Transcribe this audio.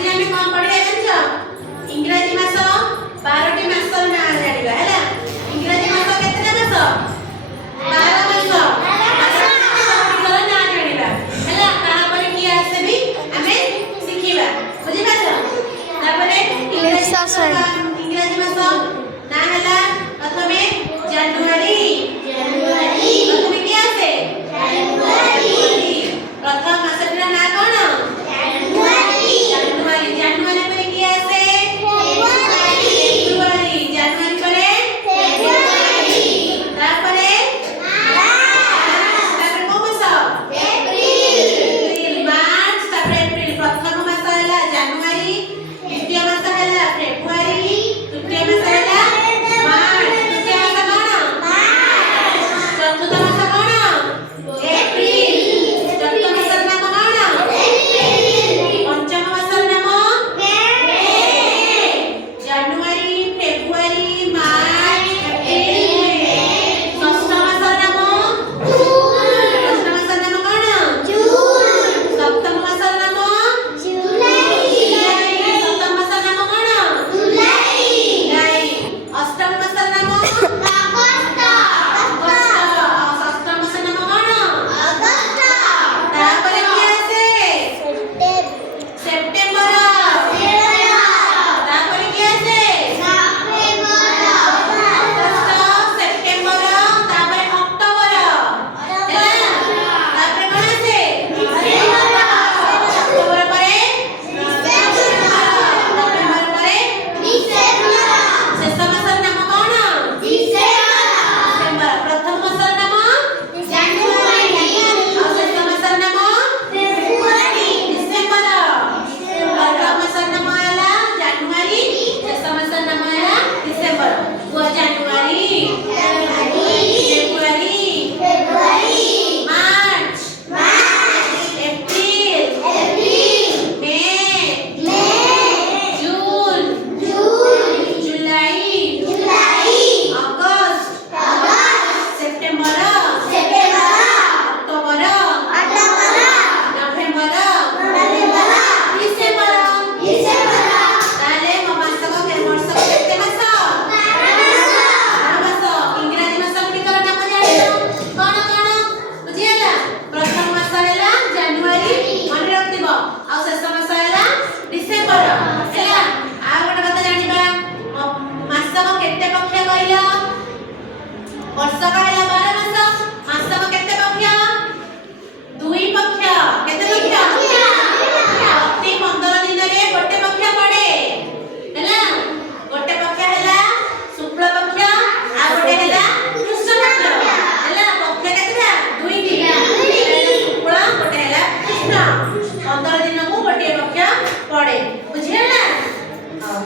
आज आम कौन पढ़िया जान इंग्राजी मास 12टी मास ना जानिबा हैला इंग्राजी मास केतेटा मास 12 मास ना जानिबा हैला तापर की आसे भी हमें सिखिबा बुझि पाछो तापर इंग्राजी मास ना हैला प्रथमे जनवरी प्रथमे की आसे जनवरी प्रथम मासटा ना कोन जनवरी जनवरी पर की आसे फेब्रुआरी जनवरी पर फेब्रुआरी तापरे तापर को मास एप्रिल मार्च तापर एप्रिल प्रथम मास हैला जनवरी द्वितीय मास हैला फेब्रुआरी तृतीय मास हैला मार्च तृतीय मास कोन मार्च चतुर्थ मास कोन एप्रिल चतुर्थ मास नाम कोन एप्रिल पंचम मास नाम मे जनवरी फेब्रुआरी मार्च एप्रिल मे षष्ठ मास नाम जून षष्ठ मास नाम कोन जून सप्तम मास नाम जुलाई सप्तम मास नाम कोन जुलाई अष्टम मास नाम अगस्त षष्ठ मास नाम कोन अगस्त तापर की आसे सेप्टेम्बर तापर की आसे अगस्त सेप्टेम्बर तापर अक्टोबर हैला तापर कोन आसे अक्टोबर परे नवेम्बर परे शेष मास नाम कोन डिसेम्बर प्रथम मास नाम जनवरी और शेष मास नाम फेब्रुआरी डिसेम्बर प्रथम मास नाम हैला जनवरी शेष मास नाम हैला डिसेम्बर वो जनवरी फेब्रुआरी मार्च एप्रिल मे जून जुलाई अगस्त सेप्टेम्बर अक्टोबर नवेम्बर डिसेम्बर ताले मासक वर्षक केते मास 12 मास इंग्राजी मास गुडिकर नाम जानिलो कोन कोन बुझियला प्रथम मास हैला जनवरी मन रखदिबो आ शेष मास हैला डिसेम्बर हैला आ गोटे कथा जानिबा मासक केते पक्ष कहिलो वर्षक हैला 12 मास मासक केते पक्ष दुई पक्ष केते पक्ष प्रति 15 दिन रे गोटे पक्ष पड़े हैला गोटे पक्ष हैला शुक्ल पक्ष आ गोटे हैला कृष्ण पक्ष हैला पक्ष केतेटा दुईटी शुक्ल गोटे हैला कृष्ण 15 दिन को गोटे पक्ष पड़े।